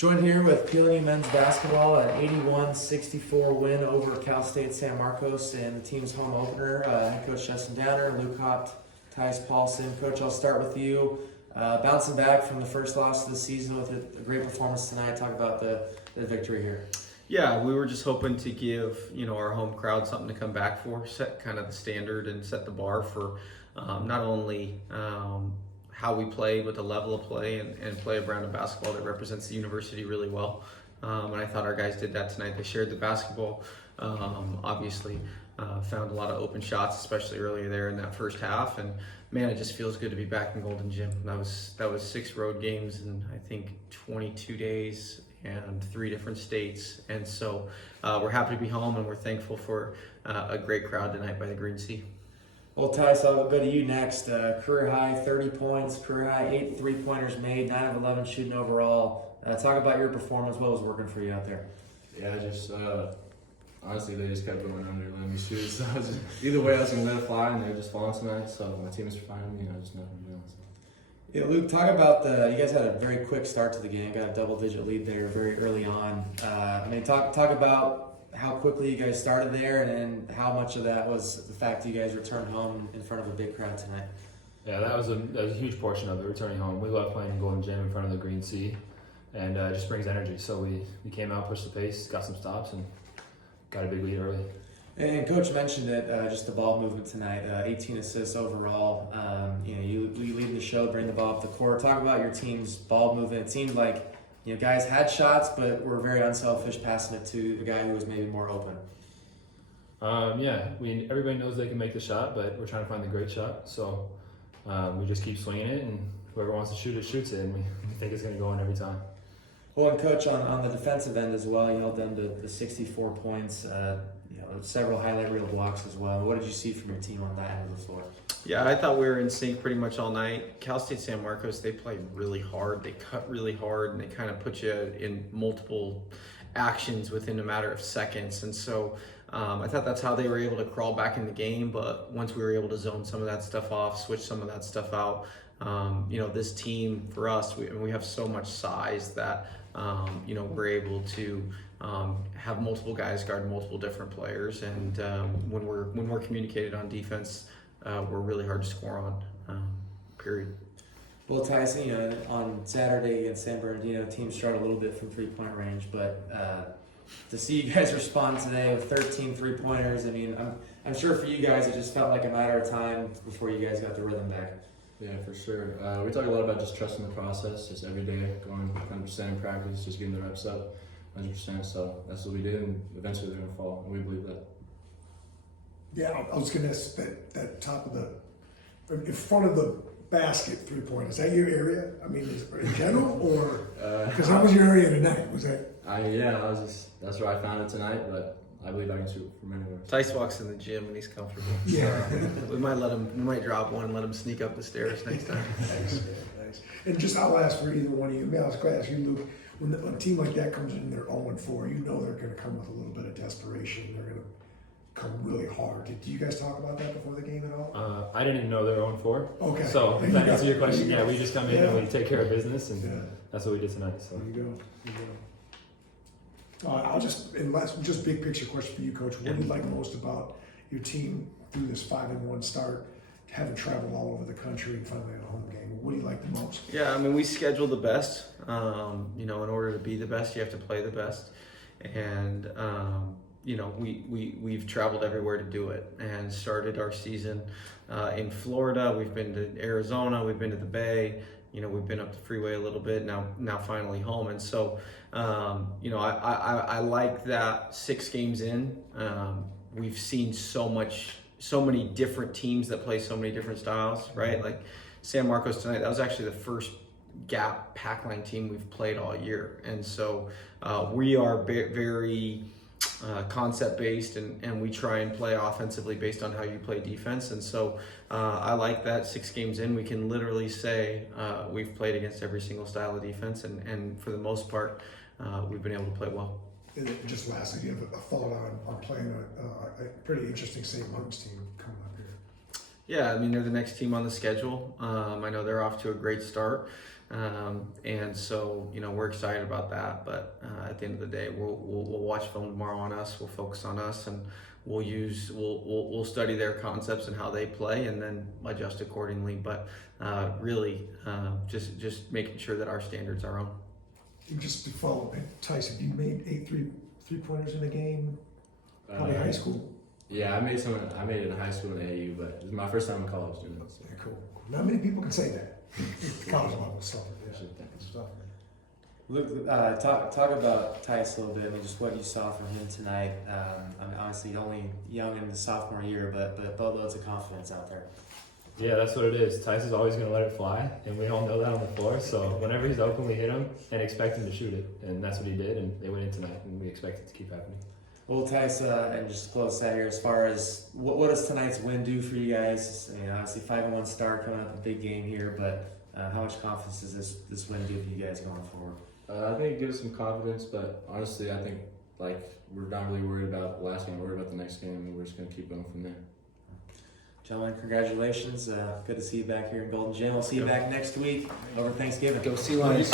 Joined here with PLNU men's basketball, an 81-64 win over Cal State San Marcos in the team's home opener. Head coach Justin Downer, Luke Hopt, Tyus Paulson. Coach, I'll start with you. Bouncing back from the first loss of the season with a great performance tonight. Talk about the victory here. Yeah, we were just hoping to give our home crowd something to come back for, set kind of the standard and set the bar for not only how we play, but the level of play and play a brand of basketball that represents the university really well. And I thought our guys did that tonight. They shared the basketball, obviously found a lot of open shots, especially earlier there in that first half. And man, it just feels good to be back in Golden Gym. That was 6 road games in I think 22 days and 3 different states. And so we're happy to be home, and we're thankful for a great crowd tonight by the Green Sea. Well, Tyus, I'll go to you next. Career high 30 points, career high 8 3-pointers made, 9 of 11 shooting overall. Talk about your performance. What was working for you out there? Yeah, just honestly, they just kept going under, letting me shoot. So either way, I was gonna let it fly, and they were just falling tonight. So my team was finding me, and I just nothing to do. So. Yeah, Luke, talk about you guys had a very quick start to the game. Got a double-digit lead there very early on. Talk about how quickly you guys started there, and how much of that was the fact that you guys returned home in front of a big crowd tonight. Yeah, that was a huge portion of it, returning home. We love playing in Golden Gym in front of the Green Sea, and it just brings energy. So we came out, pushed the pace, got some stops, and got a big lead early. And Coach mentioned it, just the ball movement tonight, 18 assists overall. You lead the show, bring the ball up the court. Talk about your team's ball movement. It seemed like guys had shots, but were very unselfish, passing it to the guy who was maybe more open. Everybody knows they can make the shot, but we're trying to find the great shot. So we just keep swinging it, and whoever wants to shoot it, shoots it, and we think it's going to go in every time. Well, and Coach, on the defensive end as well, you held them to the 64 points, several highlight reel blocks as well. What did you see from your team on that end of the floor? Yeah, I thought we were in sync pretty much all night. Cal State San Marcos, they play really hard. They cut really hard, and they kind of put you in multiple actions within a matter of seconds. And so I thought that's how they were able to crawl back in the game. But once we were able to zone some of that stuff off, switch some of that stuff out, this team, for us, we have so much size that we're able to have multiple guys guard multiple different players, and when we're communicated on defense, we're really hard to score on. Period. Well, Tyson, on Saturday against San Bernardino, teams struggled a little bit from 3-point range, but to see you guys respond today with 13 3-pointers, I'm sure for you guys it just felt like a matter of time before you guys got the rhythm back. Yeah, for sure. We talk a lot about just trusting the process, just every day going 100% in practice, just getting the reps up 100%. So that's what we did, and eventually they're going to fall, and we believe that. Yeah, I was going to ask that top of in front of the basket 3-point. Is that your area? In general, or because that was your area tonight? Was that? That's where I found it tonight, but I believe I can shoot from anywhere. Tyus walks in the gym and he's comfortable. Yeah. We might drop one and let him sneak up the stairs next time. Thanks. And just I'll ask for either one of you. I was going to ask you, Luke. When a team like that comes in, they're 0-4. They're going to come with a little bit of desperation. They're going to come really hard. Did you guys talk about that before the game at all? I didn't even know they were 0-4. Okay. So if that answers your question, yeah, we just come in and we take care of business, and that's what we did tonight. So. There you go. I'll just big picture question for you, Coach. What do you like most about your team through this 5-1 start, having traveled all over the country and finally at a home game? What do you like the most? Yeah, we schedule the best. In order to be the best, you have to play the best, and we've traveled everywhere to do it, and started our season in Florida. We've been to Arizona. We've been to the Bay. We've been up the freeway a little bit, now finally home. And so, I like that 6 games in, we've seen so many different teams that play so many different styles, right? Like San Marcos tonight, that was actually the first gap pack line team we've played all year. And so we are very concept based, and we try and play offensively based on how you play defense. And so I like that 6 games in, we can literally say we've played against every single style of defense, and for the most part we've been able to play well. And just lastly, do you have a thought on playing a pretty interesting St. Martin's team coming up here? Yeah, they're the next team on the schedule. I know they're off to a great start. And so, we're excited about that. But at the end of the day, we'll watch film tomorrow on us. We'll focus on us, and we'll study their concepts and how they play, and then adjust accordingly. But really, just making sure that our standards are on. Just to follow up, Tyson, you made 8 three-pointers in a game, probably high school. Yeah, I made it in high school in AAU, but it was my first time in college doing it. So. Yeah, cool. Not many people can say that. College level stuff. Yeah. Good stuff. Luke, talk about Tice a little bit. I mean, just what you saw from him tonight. I mean, honestly, only young in the sophomore year, but boatloads of confidence out there. Yeah, that's what it is. Tyson's always going to let it fly, and we all know that on the floor. So whenever he's open, we hit him and expect him to shoot it, and that's what he did. And they went in tonight, and we expect it to keep happening. Well, Tice, and just to close out here, as far as what does tonight's win do for you guys? Obviously 5-1 start coming up, a big game here, but how much confidence does this win give you guys going forward? I think it gives us some confidence, but honestly, I think we're not really worried about the last game. We're worried about the next game, and we're just gonna keep going from there. Gentlemen, congratulations. Good to see you back here in Golden Gym. We'll see you back next week over Thanksgiving. Go Sea Lions.